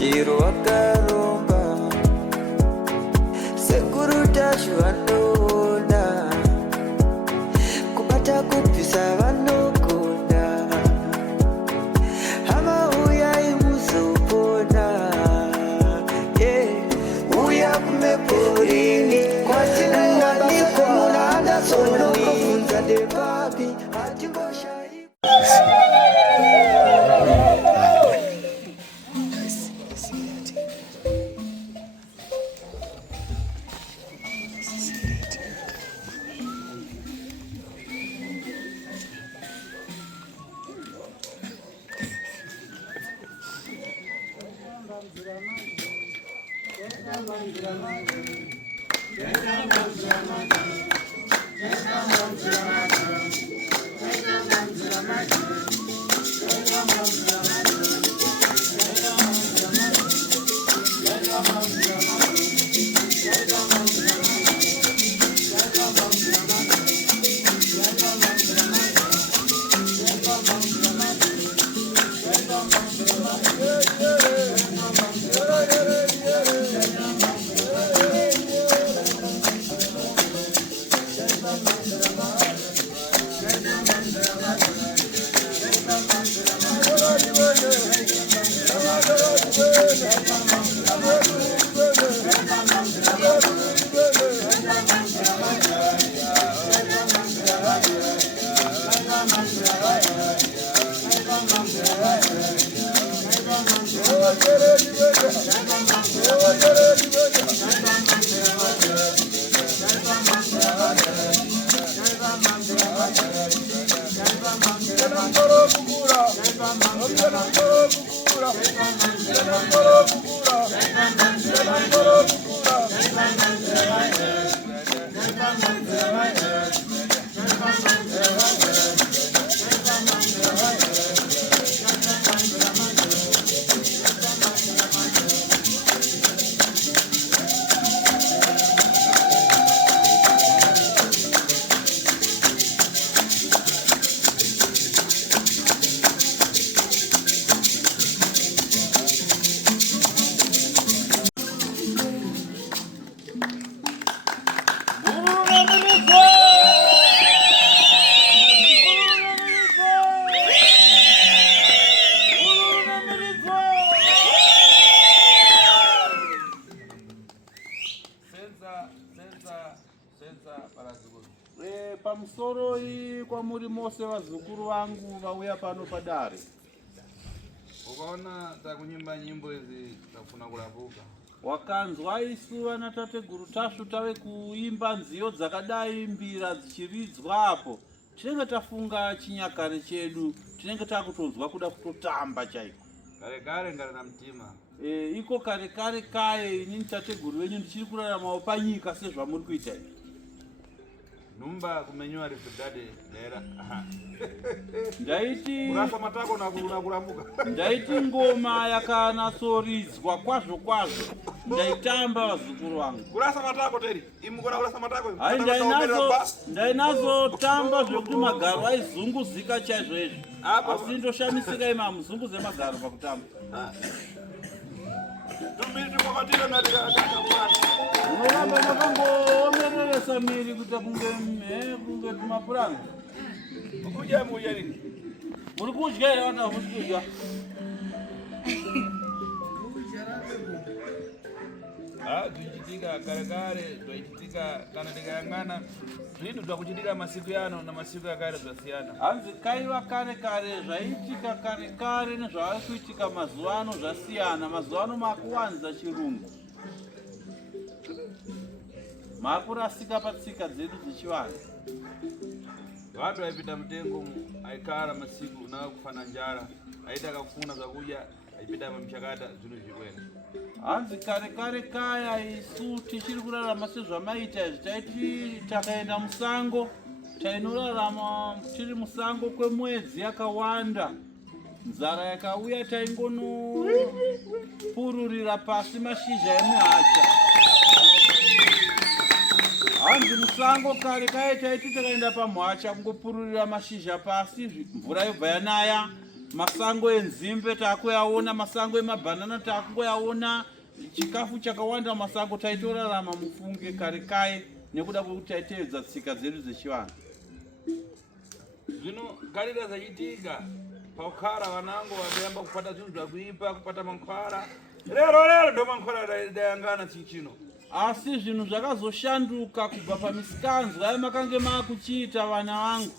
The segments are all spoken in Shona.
chiro wakaromba sekuru tacho vanona kubata kupisa vanogona hama uyai muzopona uya kumeporini kwatinanganikwa munada sonokofunza debabi hatingoshai pamusoro kwa muri mose vazukuru vangu vauya pano padare. Ukaona takunyimba nyimbo hizi tafuna kulabuka. Wakanzwa isu vana tateguru tashu tave kuimba nziyo dzakadai mbira dzichiridzwa apo. Tinenge tafunga chinyakare chedu, tinenge takutonzwa kuda kutotamba chaiko. Kare kare ngari na mtima. Iko kare kare kaye inini tateguru venyu ndichiri kuraramawo panyika sezvamuri kuita izvi. Numba kumenywa rifudade dera. Ndaiti urasa matako na kulamuka. Ndaiti ngoma yakanasoridzwa kwazvo kwazvo. Ndaitamba vazukuru vangu. Urasa matako teri. Imukora urasa matako. Ndainazo tamba zvokuti magaro aizunguzika chaizvo izvi. Asi ndoshamisika ima muzunguze magaro pakutamba. Tumbiri kwakatira natika kakakwana. Unoramba makangoomereresa miri kuti kunge tumapuranga. Ukudya mudya nini? Muri kudya here vana muri kudya? Tuchitika kare kare, tuchitika kana tikayang'ana zvinhu zvakuchitika masiku yano na masiku yakare zvasiyana. Hanzi kaiva kare kare zvaiitika kare kare nezvavari kuitika mazuva ano zvasiyana. Mazuva ano makuwanza chirungu. Makurasika patsika dzedu dzechivanhu. Watu waipita mtengo aikara masiku na kufana njara. Aita kufuna zvakudya, aipita mumchakata zvinhu zvikwena. Hanzi kare kare kaya isu tichiri kurarama sezvamaita izvi taiti takaenda musango tainorarama tiri musango kwemwedzi yakawanda. Nzara yakauya taingonopururira pasi mashizha emuhacha. Hanzi musango kare kare taiti takaenda pamuhacha kungopururira mashizha pasi mvura yobva yanaya masango enzimbe takuyaona, masango emabhanana takungoyaona, chikafu chakawanda masango taitorarama mufunge karekaye nekuda kwekuti taiteedza tsika dzedu dzechivanhu. Zvino karira zachitika paukara vanango vakayamba kupata zvinhu zvakuipa, kupata mankhwara. Lero ndo mankhwara dayangana chino. Asi zvinhu zvakazoshanduka kubva pamisikanzwa yamakange makuchiita vana vangu.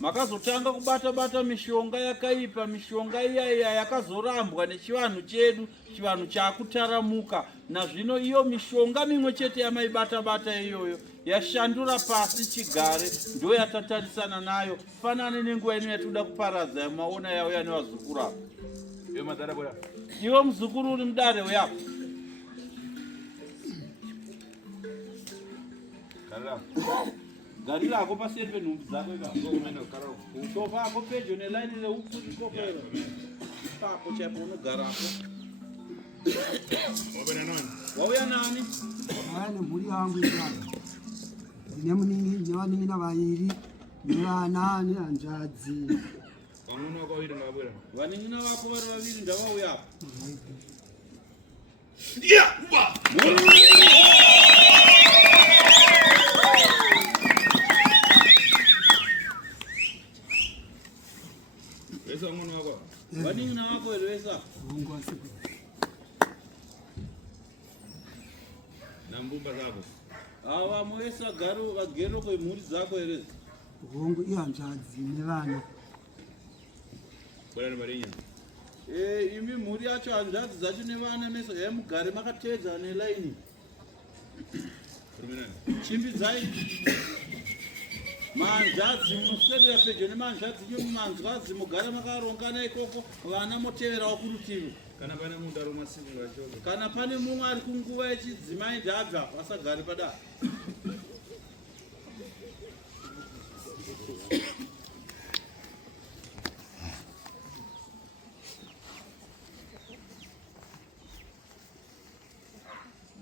Makazotanga kubata mishonga yakaipa, mishonga iya yakazorambwa nechivanhu chedu, chivanhu chakutaramuka. Nazvino iyo mishonga mimwe chete yamaibata iyoyo yashandura pasi chigare, ndo yatatarisana nayo fanane nenguva ino yatoda kuparadza yamaona yauya nevazukuru avo. Iwe madhara boya. Iwe muzukuru uri mudare uyapo. Karira. Garira ako paseri penhumbi dzako ikako. Sofa ako pedyo nelaini reupfu ikopera. Ipapo chaipo unogarapo. Wauya nani? Vane mhuri yangu ikaka. Nevaning'ina vairi nevana nehanzvadzi. Vamuna wako waviri ndavabwera. Vaning'ina vako vari vaviri ndavauyapo. Wesa vamuna wako? Vaning'ina vako here vesa? Nambumba zako? Ava vesa vagero kwemhuri dzako here? Hongu ihanzvadzi nevana. Bwera nebarinya? Imi mhuri yacho hanzvadzi dzacho nevana mesa yamugare makateedza nelaini. Chimbidzai. Manzvadzi munoswedera pedyo nemanzvadzi mumanzvadzi mugare makarongana ikoko, vana moteverawo kurutivi. Kana pane munhu ari masiku ngachoke. Kana pane mumwe ari kunguva yechidzimai ndabva asagare padare.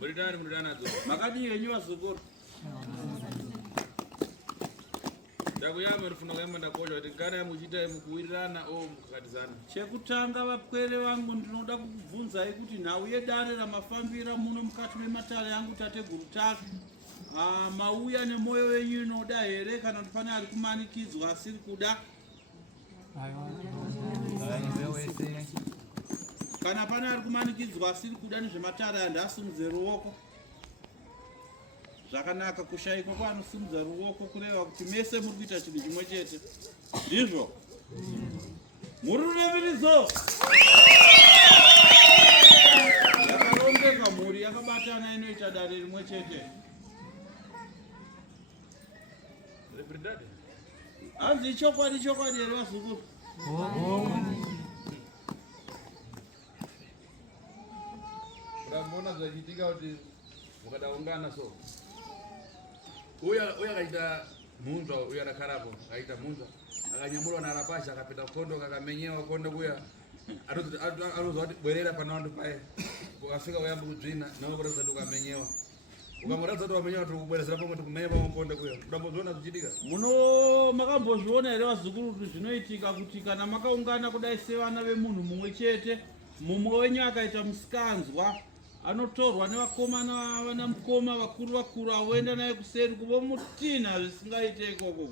Muridani nadzo. Makadii henyu vazukuru? Ndakuyama rifuna kuyamba ndakosha kuti kana muchiita mukuwirirana o mukakatizana. Chekutanga vapwere vangu ndinoda kukubvunzai kuti nhau yedare ramafambira muno mukati mematare yangu tateguru take. Mauya nemwoyo wenyu inoda here kana kuti pane ari kumanikidzwa asiri kuda? Kana pane ari kumanikidzwa asiri kuda nezvematare handasimudze ruoko. Zvakanaka kushaiko kwanosimudza ruoko kureva kuti mese muri kuita chinhu chimwe chete. Ndizvo? Muri rureviridzo. Yakarongeka mhuri yakabatana inoita dare rimwe chete. Reprendade? Hanzi chokwadi here vazukuru. Ndamboona zvachiitika kuti mukadaungana so. Uya akaita munzwa, uya rakarapo, akaita munzwa. Akanyamurwa narapasha akapita kondo kakamenyewa kondo kuya. Anozwa kuti bwerera pana vantu paye. Ukafika uyamba kudzvina nawe kuratidza kuti ukamenyewa. Ukamuratidza kuti wamenyewa kuti kubwerezera pamwe kuti kumenya pamwe kondo kuya. Ndambozviona zvichiitika. Makambozviona here vazukuru kuti zvinoitika kuti kana makaungana kudai sevana vemunhu mumwe chete, mumwe wenyu akaita musikanzwa, anotorwa nevakomana vana mukoma vakuru avoenda naye kuseri kuvomutinha zvisingaite ikoko.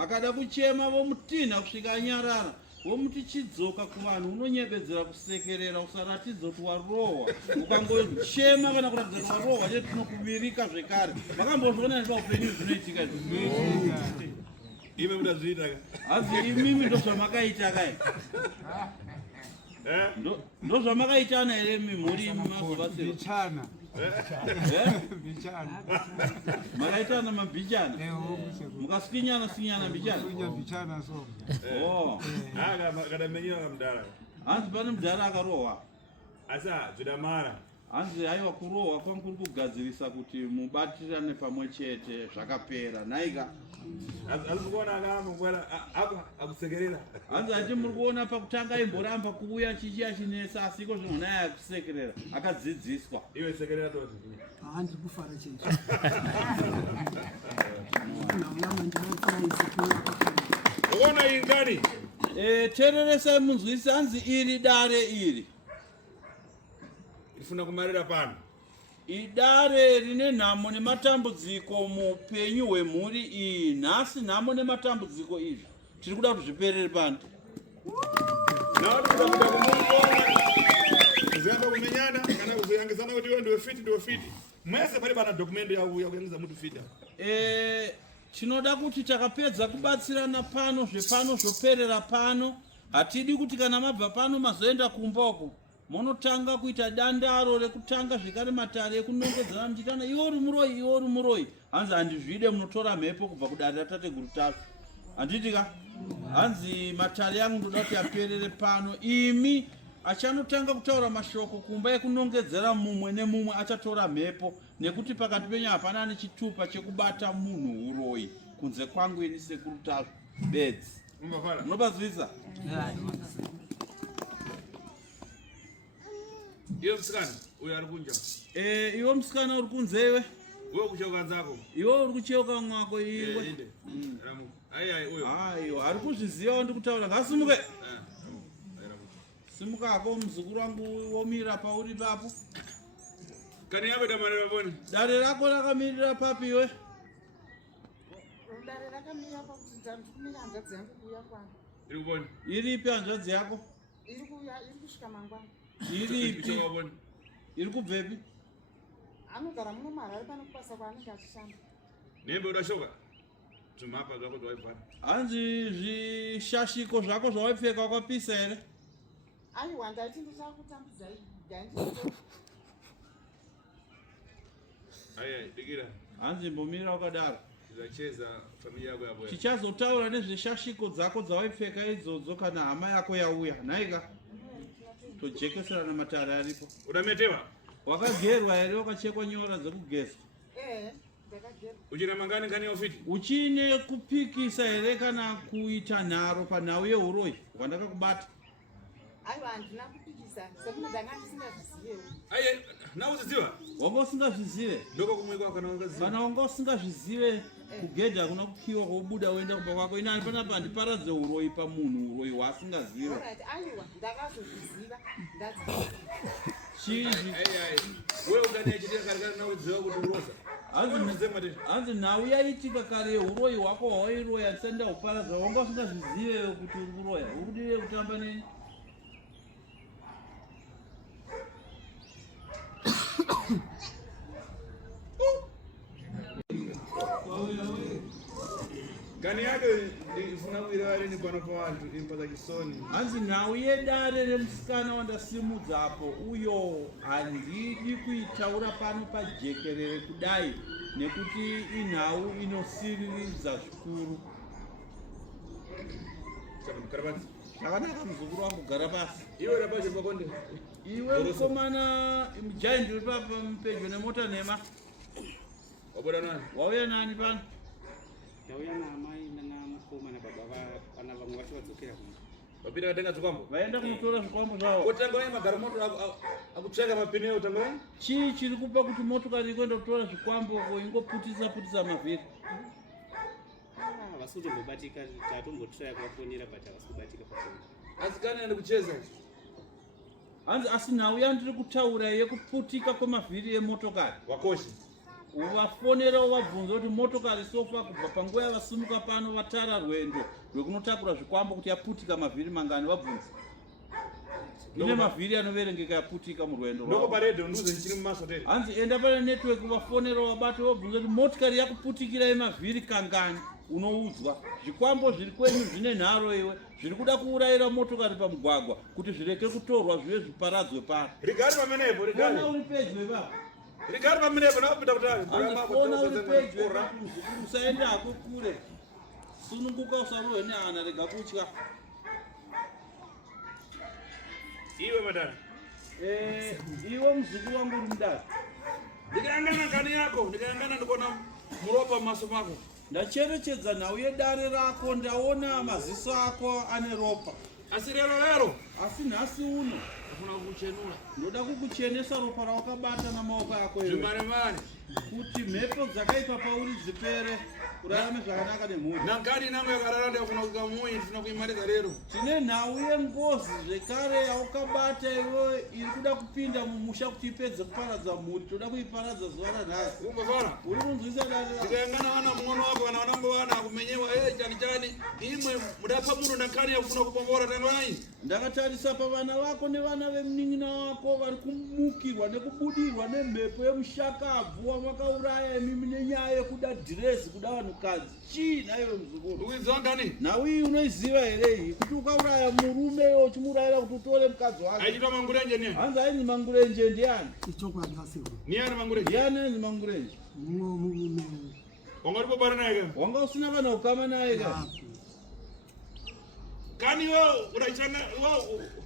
Akada kuchema vomutinha kusvika anyarara. Vomuti chidzoka kuvanhu unonyepedzera kusekerera usaratidza kuti warohwa. Ukangochema kana kuratidza kuti warohwa chete tinokuvirika zvekare. Makambozviona here paupenyu zvinoitika izvi? Ime mudazviita ka? Hanzi imimi ndozvamakaita kai? Ndozvamakaitana here mimhuri mazuva sero? Bichana. Makaitana mabhichana? Mukasikinyana bichana? Bichana so. Kadamenyewa kamudara. Hanzi pane mudhara akarohwa. Asa zvidamara. Hanzi haiwa kurohwa kwangu kuri kugadzirisa kuti mubatirane pamwe chete zvakapera. Naika? Azikuona akamugwara akusekerera. Hanzi ati muri kuona pakutanga imboramba kuuya chichiya chinesa asiko zvino naye akusekerera. Akadzidziswa. Iwe sekerera toti. Handi kufara chete. Naulama ndinofara isikuru. Uona ingani? Tereresa munzwisi hanzi iri dare iri. Ifuna kumarira pano. Idare rine nhamo nematambudziko muupenyu hwemhuri iyi. Nhasi nhamo nematambudziko izvi tiri kuda kuti zviperere pano. Naoti kuda kumuona. Kuzoyamba kumenyana kana kuzoyangisana kuti iwe ndiwe fit. Mwese pali bana document yauya kuyangiza mutu fit. Tinoda kuti takapedza kubatsirana pano zvepano zvoperera pano. Hatidi kuti kana mabva pano mazoenda kumboko. Munotanga kuita dandaro rekutanga zvekare matare ekunongedzana muchitana iwo uri muroi. Hanzi handizvide munotora mhepo kubva kudare ratateguru tafu. Handitika? Hanzi matare yangu ndoda kuti aperere pano. Imi achanotanga kutaura mashoko kumba ekunongedzera mumwe nemumwe achatora mhepo nekuti pakati penyu hapana nechitupa chekubata munhu uroi kunze kwangu ini sekuru tafu bedzi. Munobazvisa? Iwe msikana, uyo ari kunja. Iwe msikana uri kunze iwe? Wewe kucheuka nzako. Iwe uri kucheuka mwako iwe. Inde. Ramu. Ai uyo. Aiyo, ari kuzviziva ndi kutaura. Ngasimuke. Simuka ako muzukuru wangu womira pauri papo. Kani yabe damarira boni. Dare rako rakamirira papi iwe? Dare rakamira pakuti ndamira hanzvadzi yangu kuuya kwangu. Iri kuboni. Iripi hanzvadzi yako? Iri kusvika mangwana. Iripi? Iri kubvepi? Anogara muno Marare pane kubasa kwaanenge achishanda. Nembe udashoka? Tumapa zvako zvawaibvara. Hanzi zvishashiko zvako zvawaipfeka wakapisa here? Aiwa ndaiti ndichakutambudza ndaiti. Ai dikira. Hanzi mbomira wakadaro. Zacheza familia yako yapo. Tichazotaura nezveshashiko dzako dzawaipfeka idzodzo kana hama yako yauya. Nhaika? Tojekeserana matare aripo. Udametewa? Wakagerwa here wakachekwa nyora dzekugeza? Ndakagerwa. Uchina mangani kani ofiti? Uchine kupikisa here kana kuita nharo panhau yeuroi wandakakubata? Aiwa handina kupikisa sekuti ndanga ndisingazvizivewo. Ai nauziziva? Wanga usingazvizive? Ndoko kumwe kwako kana ungaziva? Kana wanga usingazvizive kugedha kuna kupiwa kwobuda woenda kumba kwako inani panapa handiparadze uroi pamunhu uroi waasingazive. Aiwa ndakazozviziva ndati. Chizvi? Ai wewe ukaniachitia kare nauziva kuti urosa. Hanzi nhau yaitika kare uroi hwako hwawairoya tisanda uparadza wanga usingazvizive kuti uri kuroya. Uri kudire kutamba neni? Kani yake ifuna kuira rini pano pa vantu impata kisoni. Hanzi nhau yedare remusikana wandasimudzapo uyo handidi kuitaura pano pajekerere kudai nekuti inhau inosiriridza zvikuru. Zvakanaka muzukuru wangu gara pasi. Iwe rapacho pakonde. Iwe mukomana mujaindi uri papa pedyo nemota nhema. Wabuda nani? Wauya nani pano? Ndauya namai namukoma nababa vana vamwe vacho vadzokera kuno. Wapita katenga zvikwambo? Vaenda kunotora zvikwambo zvavo. Kotanga wai magara moto akutsveka mapine utanga wai? Chii chiri kupa kuti motokari ikuenda kutora zvikwambo ingoputisa mavhiri? Vasi kutombobatika tatombotraya kuvafonera but havasi kubatika pafoni. Asi kana ende kucheza. Hanzi asi nhau yandiri kutaura yekuputika kwemavhiri emotokari. Wakoshi. Uvafonera uvabvunza kuti motokari sofa kubva panguva yavasimuka pano vatara rwendo rwekunotakura zvikwambo kuti yaputika mavhiri mangani vabvunza. Ine mavhiri anoverengeka yaputika murwendo. Ndoko paredho nduze ndichiri mumasoteri. Hanzi enda pane network uvafonera wabate wabvunza kuti motikari yakuputikira yemavhiri kangani unoudzwa. Zvikwambo zviri kwenyu zvine nharo iwe zviri kuda kuurayira motokari pamugwagwa kuti zvireke kutorwa zvive zviparadzwe pano. Rigari pamenepo rigari. Uri pedyo ipapo. Rigari pamenepo napita kutali. Andifona uri pedyo ipapo usaenda hako kure. Sununguka usarohwe nehana rega kutya. Iwe madara. Iwe muzukuru wangu uri mudari. Ndikayangana kani yako, ndikayangana ndikona muropa mumaso mako. Ndacherechedza nhau yedare rako ndaona maziso ako ane ropa. Asi lero. Asi nhasi uno ufuna kukuchenula ndoda kukuchenesa ropa rawakabata namaoko ako iwe zvimare-mare kuti mhepo dzakaipa pauri dzipere urarame zvakanaka nemhuri. nankani nangu yakarara ndiyafuna kuika muyi ndifuna kuimaridza lero Tine nhau yengozi zvekare yaukabata iwe iri kuda kupinda mumusha kuti ipedze kuparadza mhuri. Toda kuiparadza zuva ranhasi. umbafara Uri kunzwisa dada? tikaengana vana mung'ono wako kana vanango vana kumenyewa chani imwe mudapa munhu nankani yakufuna kubombora tangwai Ndakatarisa pavana vako nevana vemunin'ina wako vari kumukirwa nekubudirwa nemhepo yemushakabvu wamakauraya imimi nenyaya yekuda dhirezi kuda vanhukadzi. Chii naiwe muzukuru? ukuidziwa ngani Nhau iyi unoiziva here iyi kuti ukauraya murume uchimurayira kuti utore mukadzi wake? aichitwa mangurenje niani Hanzi ainzi Mangurenje ndiani? ichokwadi asikwa niani mangurenje Ndiani ainzi Mangurenje? mume wanga uripobara naye ka Wanga usina kana ukama naye ka? kani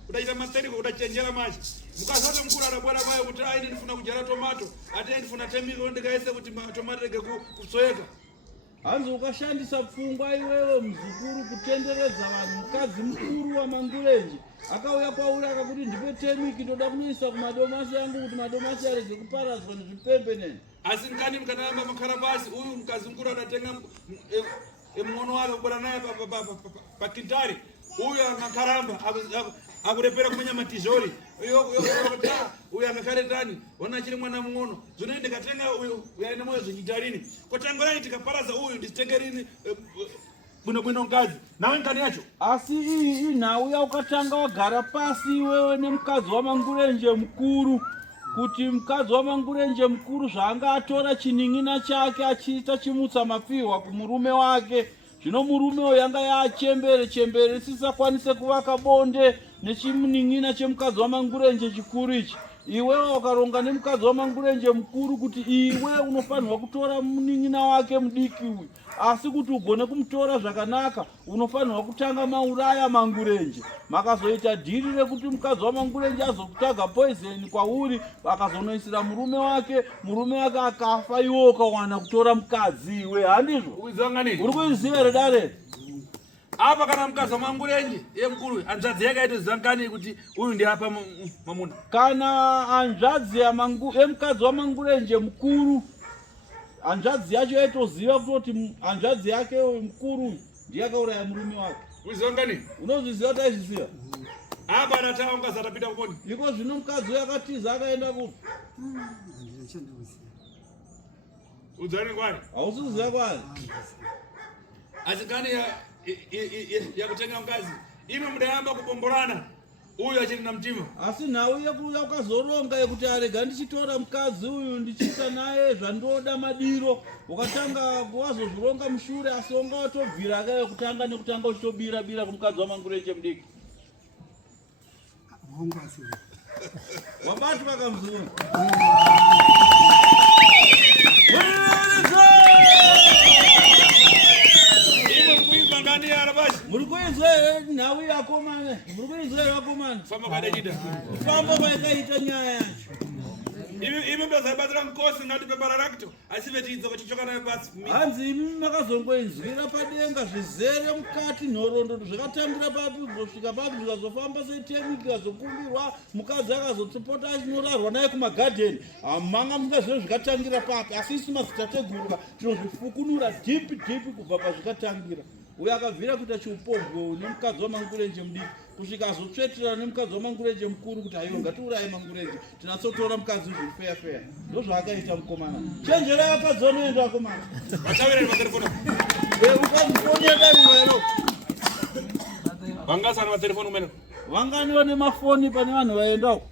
udaita masteriko udachenjera machi mukasati mukuru adabwera kwayo kuti aine ndifuna kudyara tomato ati ndifuna temiko ndikaise kuti tomato rege kutsoeka Hanzi ukashandisa pfungwa iwewe muzukuru kutenderedza vanhu. Mukadzi mukuru waMangurenje akauya kwauri akakuti ndipe temiki ndoda kunoisa kumadomasi angu kuti madomasi arege kuparadzwa nezvipembe nene. asi nkani mkanaramba makara pasi uyu mukadzi mukuru adatenga mung'ono wake kubwera naye pakintari uyu angakaramba akurepera kumenya matizhori uyu angakaretani ona chiri mwana mung'ono zvino ndikatenga uyu uyaine moyo zvichitarini kotangorai tikaparadza uyu nditenge rini bwino mukadzi nawe nkani yacho Asi iyi nhau yaukatanga wagara pasi iwewe nemukadzi waMangurenje mukuru kuti mukadzi waMangurenje mukuru zvaanga atora chinin'ina chake achiita chimutsa mapfihwa kumurume wake. Zvino murume uyu yanga yaachembere risisakwanise kuvaka bonde nechinin'ina chemukadzi waMangurenje chikuru ichi. Iwewe wakaronga nemukadzi waMangurenje mukuru kuti iwe unofanirwa kutora munin'ina wake mudiki uyu, asi kuti ugone kumutora zvakanaka unofanirwa kutanga mauraya Mangurenje. Makazoita dhiri rekuti mukadzi waMangurenje azokutaga poison kwauri, akazonoisira murume wake akafa, iwe ukawana kutora mukadzi iwe. Handizvo ukuidziwa ngani uri kuiziva here dare? apa kana mukadzi waMangurenje yemukuru hanzvadzi yakaita zankani kuti uyu ndiapa mamuna Kana hanzvadzi yemukadzi waMangurenje mukuru, hanzvadzi yacho yaitoziva kuti hanzvadzi yake mukuru ndiye akauraya murume wake. uidziwa ngani Unozviziva kuti aizviziva? apa anatawa ungazatapita kuponi Iko zvino mukadzi uyu akatiza akaenda kuti udzani kwari hausi kuziva kwaari. asi nkani yakutenga mukadzi imwe mudayamba kubomborana uyu achiri na mtima Asi nhau yekuuya ukazoronga yekuti arega ndichitora mukadzi uyu ndichiita naye zvandoda madiro, ukatanga wazozvironga mushure, asi wanga watobvira akaye kutanga nekutanga uchitobira kumukadzi waMangurenje mudiki. hongu asikwa Wabatwa kamzuru. imwe mukuimba ngani yara basi Muri kuizwa here nhau yakomana? Muri kuizwa here vakomana? famba kadachita Kufamba kwaikaita nyaya yacho. imi mndozabatsira mukosi ngati pepara rakto asi vetiidza kuchichoka nayo pasi Hanzi imi makazongoinzwira padenga zvizere mukati nhoroondo zvakatangira papi kuzosvika papi zvikazofamba setemiki ikazokumbirwa mukadzi akazotsopota achinorarwa naye kumagadheni. Manga musingazvive zvikatangira papi, asi isu madzitateguru tinozvifukunura dhipi kubva pazvikatangira. Uyo akabvira kuita chiupombwe nemukadzi waMangurenje mudiki kusvika azotsvetera nemukadzi waMangurenje mukuru kuti aiwa ngatiuraye Mangurenje tinatsotora mukadzi zviri feya. Ndozvaakaita mukomana. Chenjerai akadzonoenda vakomana. vatavirani matelefoni Ukazifonera iwero. vangasana matelefoni umene Vanganiwa nemafoni pane vanhu vaenda uko.